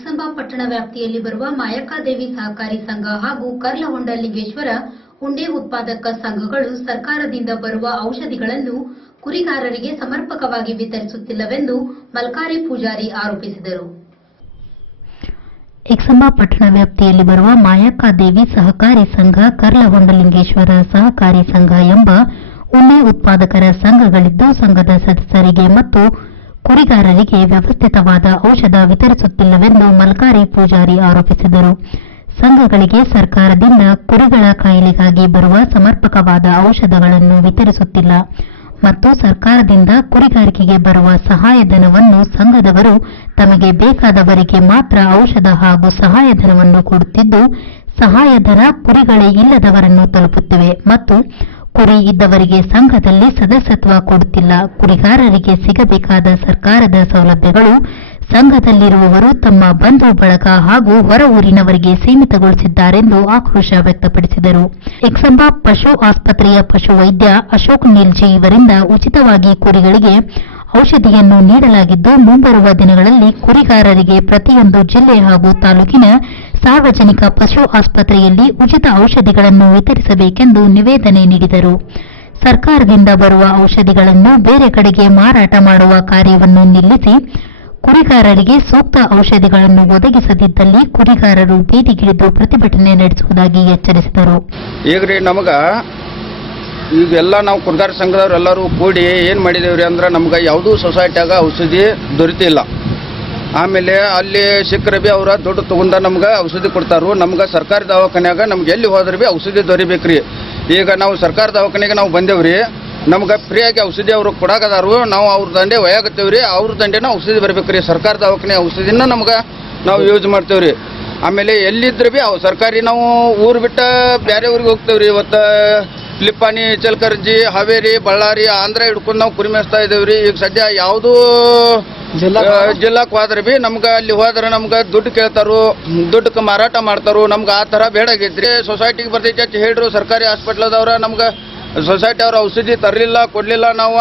ಎಕ್ಸಂಬ ಪಟ್ಟಣ ವ್ಯಾಪ್ತಿಯಲ್ಲಿ ಬರುವ ಮಾಯಕ್ಕದೇವಿ ಸಹಕಾರಿ ಸಂಘ ಹಾಗೂ ಕರ್ಲಹೊಂಡಲಿಂಗೇಶ್ವರ ಉಂಡೆ ಉತ್ಪಾದಕ ಸಂಘಗಳು ಸರ್ಕಾರದಿಂದ ಬರುವ ಔಷಧಿಗಳನ್ನು ಕುರಿಗಾರರಿಗೆ ಸಮರ್ಪಕವಾಗಿ ವಿತರಿಸುತ್ತಿಲ್ಲವೆಂದು ಮಲ್ಕಾರಿ ಪೂಜಾರಿ ಆರೋಪಿಸಿದರು. ಎಕ್ಸಂಬ ಪಟ್ಟಣ ವ್ಯಾಪ್ತಿಯಲ್ಲಿ ಬರುವ ಮಾಯಕ್ಕದೇವಿ ಸಹಕಾರಿ ಸಂಘ, ಕರ್ಲಹೊಂಡಲಿಂಗೇಶ್ವರ ಸಹಕಾರಿ ಸಂಘ ಎಂಬ ಉಣ್ಣೆ ಉತ್ಪಾದಕರ ಸಂಘಗಳಿದ್ದು ಸಂಘದ ಸದಸ್ಯರಿಗೆ ಮತ್ತು ಕುರಿಗಾರರಿಗೆ ವ್ಯವಸ್ಥಿತವಾದ ಔಷಧ ವಿತರಿಸುತ್ತಿಲ್ಲವೆಂದು ಮಲ್ಕಾರಿ ಪೂಜಾರಿ ಆರೋಪಿಸಿದರು. ಸಂಘಗಳಿಗೆ ಸರ್ಕಾರದಿಂದ ಕುರಿಗಳ ಕಾಯಿಲೆಗಾಗಿ ಬರುವ ಸಮರ್ಪಕವಾದ ಔಷಧಗಳನ್ನು ವಿತರಿಸುತ್ತಿಲ್ಲ ಮತ್ತು ಸರ್ಕಾರದಿಂದ ಕುರಿಗಾರಿಕೆಗೆ ಬರುವ ಸಹಾಯಧನವನ್ನು ಸಂಘದವರು ತಮಗೆ ಬೇಕಾದವರಿಗೆ ಮಾತ್ರ ಔಷಧ ಹಾಗೂ ಸಹಾಯಧನವನ್ನು ಕೊಡುತ್ತಿದ್ದು, ಸಹಾಯಧನ ಕುರಿಗಳೇ ಇಲ್ಲದವರನ್ನು ತಲುಪುತ್ತಿವೆ ಮತ್ತು ಕುರಿ ಇದ್ದವರಿಗೆ ಸಂಘದಲ್ಲಿ ಸದಸ್ಯತ್ವ ಕೊಡುತ್ತಿಲ್ಲ. ಕುರಿಗಾರರಿಗೆ ಸಿಗಬೇಕಾದ ಸರ್ಕಾರದ ಸೌಲಭ್ಯಗಳು ಸಂಘದಲ್ಲಿರುವವರು ತಮ್ಮ ಬಂಧು ಬಳಗ ಹಾಗೂ ಹೊರ ಊರಿನವರಿಗೆ ಸೀಮಿತಗೊಳಿಸಿದ್ದಾರೆಂದು ಆಕ್ರೋಶ ವ್ಯಕ್ತಪಡಿಸಿದರು. ಎಕ್ಸಂಬ ಪಶು ಆಸ್ಪತ್ರೆಯ ಪಶು ವೈದ್ಯ ಅಶೋಕ್ ನೀಲ್ಜಿ ಇವರಿಂದ ಉಚಿತವಾಗಿ ಕುರಿಗಳಿಗೆ ಔಷಧಿಯನ್ನು ನೀಡಲಾಗಿದ್ದು, ಮುಂಬರುವ ದಿನಗಳಲ್ಲಿ ಕುರಿಗಾರರಿಗೆ ಪ್ರತಿಯೊಂದು ಜಿಲ್ಲೆ ಹಾಗೂ ತಾಲೂಕಿನ ಸಾರ್ವಜನಿಕ ಪಶು ಆಸ್ಪತ್ರೆಯಲ್ಲಿ ಉಚಿತ ಔಷಧಿಗಳನ್ನು ವಿತರಿಸಬೇಕೆಂದು ನಿವೇದನೆ ನೀಡಿದರು. ಸರ್ಕಾರದಿಂದ ಬರುವ ಔಷಧಿಗಳನ್ನು ಬೇರೆ ಕಡೆಗೆ ಮಾರಾಟ ಮಾಡುವ ಕಾರ್ಯವನ್ನು ನಿಲ್ಲಿಸಿ ಕುರಿಗಾರರಿಗೆ ಸೂಕ್ತ ಔಷಧಿಗಳನ್ನು ಒದಗಿಸದಿದ್ದಲ್ಲಿ ಕುರಿಗಾರರು ಬೀದಿಗಿಳಿದು ಪ್ರತಿಭಟನೆ ನಡೆಸುವುದಾಗಿ ಎಚ್ಚರಿಸಿದರು. ಈಗೆಲ್ಲ ನಾವು ಕುರಿಗಾರ ಸಂಘದವ್ರು ಎಲ್ಲರೂ ಕೂಡಿ ಏನು ಮಾಡಿದೇವ್ರಿ ಅಂದ್ರೆ ನಮ್ಗೆ ಯಾವುದೂ ಸೊಸೈಟಿಯಾಗ ಔಷಧಿ ದೊರೀತಿಲ್ಲ. ಆಮೇಲೆ ಅಲ್ಲಿ ಸಿಕ್ಕರೆ ಭೀ ಅವರ ದುಡ್ಡು ತೊಗೊಂಡ ನಮ್ಗೆ ಔಷಧಿ ಕೊಡ್ತಾರು. ನಮ್ಗೆ ಸರ್ಕಾರಿ ದವಾಖಾನ್ಯಾಗ ನಮ್ಗೆ ಎಲ್ಲಿ ಹೋದ್ರೆ ಭೀ ಔಷಧಿ ದೊರಿಬೇಕ್ರಿ. ಈಗ ನಾವು ಸರ್ಕಾರಿ ದವಾಖಾನೆಗೆ ನಾವು ಬಂದೇವ್ರಿ, ನಮ್ಗೆ ಫ್ರೀಯಾಗಿ ಔಷಧಿ ಅವ್ರಿಗೆ ಕೊಡಾಕದಾರು. ನಾವು ಅವ್ರ ದಂಡೆ ಒಯ್ಯಾಕತ್ತೇವ್ರಿ, ಅವ್ರ ದಂಡೆನ ಔಷಧಿ ಬರ್ಬೇಕ್ರಿ. ಸರ್ಕಾರಿ ದವಾಖಾನೆ ಔಷಧಿನ ನಮ್ಗೆ ನಾವು ಯೂಸ್ ಮಾಡ್ತೇವ್ರಿ. ಆಮೇಲೆ ಎಲ್ಲಿದ್ರೆ ಭೀ ಸರ್ಕಾರಿ ನಾವು ಊರು ಬಿಟ್ಟು ಬೇರೆ ಊರಿಗೆ ಹೋಗ್ತೇವ್ರಿ. ಇವತ್ತು ಲಿಪ್ಪಾನಿ, ಚಲಕರ್ಜಿ, ಹಾವೇರಿ, ಬಳ್ಳಾರಿ, ಆಂಧ್ರ ಹಿಡ್ಕೊಂಡು ನಾವು ಕುರಿ ಮೇಯಿಸ್ತಾ ಇದ್ದೇವ್ರಿ. ಈಗ ಸದ್ಯ ಯಾವುದೂ ಜಿಲ್ಲಾಕ್ಕೆ ಹೋದ್ರೆ ಭೀ ನಮ್ಗೆ ಅಲ್ಲಿ ಹೋದ್ರೆ ನಮ್ಗೆ ದುಡ್ಡು ಕೇಳ್ತಾರು, ದುಡ್ಡಕ್ಕೆ ಮಾರಾಟ ಮಾಡ್ತಾರು. ನಮ್ಗೆ ಆ ಥರ ಬೇಡಾಗೈತ್ರಿ. ಸೊಸೈಟಿಗೆ ಬರ್ತೈತಿ ಹೇಳ್ರು ಸರ್ಕಾರಿ ಹಾಸ್ಪಿಟ್ಲದವ್ರ ನಮ್ಗೆ ಸೊಸೈಟಿ ಅವ್ರ ಔಷಧಿ ತರಲಿಲ್ಲ, ಕೊಡಲಿಲ್ಲ. ನಾವು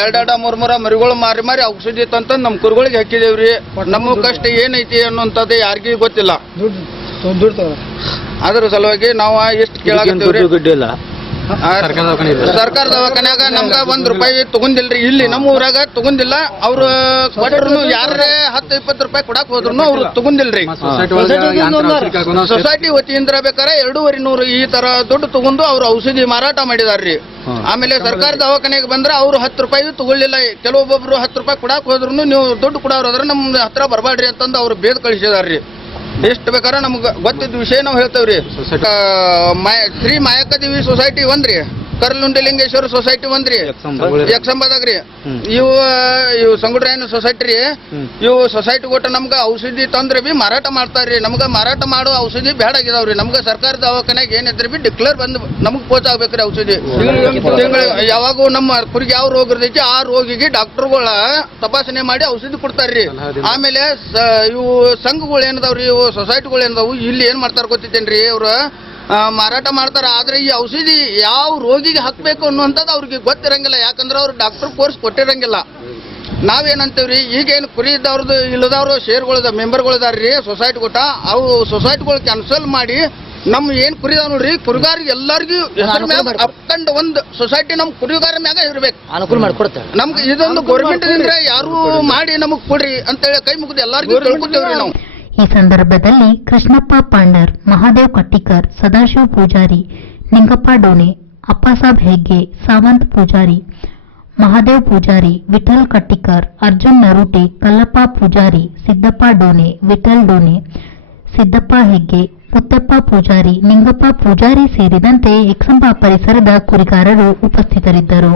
ಎರಡೆರಡ ಮೂರು ಮರಿಗಳು ಮಾರಿ ಔಷಧಿ ತಂತಂದು ನಮ್ಮ ಕುರಿಗಳಿಗೆ ಹಾಕಿದೇವ್ರಿ. ನಮ್ಮ ಕಷ್ಟ ಏನೈತಿ ಅನ್ನೋಂಥದ್ದು ಯಾರಿಗೂ ಗೊತ್ತಿಲ್ಲ. ಅದ್ರ ಸಲುವಾಗಿ ನಾವು ಎಷ್ಟು ಕೇಳಾಕತ್ತೀವ್ರಿ. ಸರ್ಕಾರ ದವಾಖಾನ್ಯಾಗ ನಮ್ಗ ₹1 ತಗೊಂಡಿಲ್ರಿ. ಇಲ್ಲಿ ನಮ್ಮ ಊರಾಗ ತಗೊಂಡಿಲ್ಲ. ಅವ್ರು ಕೊಟ್ಟರು ಯಾರೇ 10-20 ರೂಪಾಯಿ ಕೊಡಾಕ್ ಹೋದ್ರು ಅವ್ರು ತಗೊಂಡಿಲ್ರಿ. ಸೊಸೈಟಿ ವತಿಯಿಂದ ಬೇಕಾರೆ 2,500 ಈ ತರ ದುಡ್ಡು ತಗೊಂಡು ಅವ್ರು ಔಷಧಿ ಮಾರಾಟ ಮಾಡಿದಾರ್ರಿ. ಆಮೇಲೆ ಸರ್ಕಾರ ದವಾಖಾನೆಗೆ ಬಂದ್ರೆ ಅವ್ರು ₹10 ತಗೊಳ್ಳಿಲ್ಲ. ಕೆಲವೊಬ್ಬೊಬ್ರು ₹10 ಕೊಡಾಕ್ ಹೋದ್ರು ನೀವು ದುಡ್ಡು ಕೊಡೋರಾದ್ರೆ ನಮ್ಮ ಹತ್ರ ಬರಬೇಡ್ರಿ ಅಂತಂದು ಅವ್ರು ಬೇದ್ ಕಳಿಸಿದಾರ್ರಿ. ಎಷ್ಟು ಬೇಕಾದ್ರೆ ನಮ್ಗೆ ಗೊತ್ತಿದ್ದ ವಿಷಯ ನಾವು ಹೇಳ್ತೇವ್ರಿ. ಶ್ರೀ ಮಾಯಕ್ಕದೇವಿ ಸೊಸೈಟಿ ಒಂದ್ರಿ, ಕರ್ಲಹೊಂಡಲಿಂಗೇಶ್ವರ ಸೊಸೈಟಿ ಒಂದ್ರಿ, ಎಕ್ಸಂಬದಾಗ್ರಿ, ಇವು ಸಂಗುಡ್ರಾಯನ ಸೊಸೈಟಿ ರೀ. ಇವು ಸೊಸೈಟಿ ಕೊಟ್ಟ ನಮ್ಗೆ ಔಷಧಿ ತಂದ್ರೆ ಭೀ ಮಾರಾಟ ಮಾಡ್ತಾರ್ರಿ. ನಮ್ಗೆ ಮಾರಾಟ ಮಾಡೋ ಔಷಧಿ ಬೇಡ ಆಗಿದಾವ್ರಿ. ನಮ್ಗೆ ಸರ್ಕಾರ ದವಾಖಾನೆಗೆ ಏನಿದ್ರೆ ಭೀ ಡಿಕ್ಲೇರ್ ಬಂದು ನಮ್ಗೆ ಪೋಚಾಗ್ಬೇಕ್ರಿ ಔಷಧಿ. ಯಾವಾಗೂ ನಮ್ಮ ಕುರಿಗೆ ಯಾವ ರೋಗ ಇರ್ತೈತಿ ಆ ರೋಗಿಗೆ ಡಾಕ್ಟರ್ಗಳ ತಪಾಸಣೆ ಮಾಡಿ ಔಷಧಿ ಕೊಡ್ತಾರ್ರಿ. ಆಮೇಲೆ ಇವು ಸಂಘಗಳು ಏನದಾವ್ರಿ, ಇವು ಸೊಸೈಟಿಗಳು ಏನದಾವು, ಇಲ್ಲಿ ಏನ್ ಮಾಡ್ತಾರ ಗೊತ್ತಿತ್ತೇನ್ರಿ, ಅವ್ರು ಮಾರಾಟ ಮಾಡ್ತಾರ. ಆದ್ರೆ ಈ ಔಷಧಿ ಯಾವ ರೋಗಿಗೆ ಹಾಕ್ಬೇಕು ಅನ್ನುವಂಥದ್ದು ಅವ್ರಿಗೆ ಗೊತ್ತಿರಂಗಿಲ್ಲ. ಯಾಕಂದ್ರೆ ಅವ್ರು ಡಾಕ್ಟರ್ ಕೋರ್ಸ್ ಕೊಟ್ಟಿರಂಗಿಲ್ಲ. ನಾವೇನಂತೇವ್ರಿ, ಈಗೇನು ಕುರಿ ಇದ್ದವ್ರದ್ದು ಇಲ್ಲದವ್ರು ಶೇರ್ಗಳದ ಮೆಂಬರ್ಗಳಿದಾರ್ರಿ ಸೊಸೈಟಿ ಕೊಟ್ಟ, ಅವು ಸೊಸೈಟಿಗಳು ಕ್ಯಾನ್ಸಲ್ ಮಾಡಿ ನಮ್ ಏನ್ ಕುರಿದಾವ್ ನೋಡ್ರಿ, ಕುರಿಗಾರಿಗೆ ಎಲ್ಲರಿಗೂ ಅಪ್ಕಂಡ್ ಒಂದು ಸೊಸೈಟಿ ನಮ್ ಕುರಿಗಾರ ಮ್ಯಾಗ ಇರ್ಬೇಕು, ಅನುಕೂಲ ಮಾಡ್ಕೊಡ್ತಾರೆ. ನಮ್ಗೆ ಇದೊಂದು ಗೌರ್ಮೆಂಟ್ ದಿಂದ ಯಾರು ಮಾಡಿ ನಮಗ್ ಕೊಡ್ರಿ ಅಂತೇಳಿ ಕೈ ಮುಗಿದು ಎಲ್ಲರಿಗೂ ತಿಳ್ಕೊತೇವ್ರಿ ನಾವು. ಈ ಸಂದರ್ಭದಲ್ಲಿ ಕೃಷ್ಣಪ್ಪ ಪಾಂಡರ್, ಮಹಾದೇವ್ ಕಟ್ಟಿಕರ್, ಸದಾಶಿವ ಪೂಜಾರಿ, ನಿಂಗಪ್ಪ ಡೋಣೆ, ಅಪ್ಪಸಾಬ್ ಹೆಗ್ಗೆ, ಸಾವಂತ್ ಪೂಜಾರಿ, ಮಹಾದೇವ್ ಪೂಜಾರಿ, ವಿಠಲ್ ಕಟ್ಟಿಕರ್, ಅರ್ಜುನ್ ನರುಟೆ, ಕಲ್ಲಪ್ಪ ಪೂಜಾರಿ, ಸಿದ್ದಪ್ಪ ಡೋಣೆ, ವಿಠಲ್ ಡೋಣೆ, ಸಿದ್ದಪ್ಪ ಹೆಗ್ಗೆ, ಮುತ್ತಪ್ಪ ಪೂಜಾರಿ, ನಿಂಗಪ್ಪ ಪೂಜಾರಿ ಸೇರಿದಂತೆ ಎಕ್ಸಂಬ ಪರಿಸರದ ಕುರಿಗಾರರು ಉಪಸ್ಥಿತರಿದ್ದರು.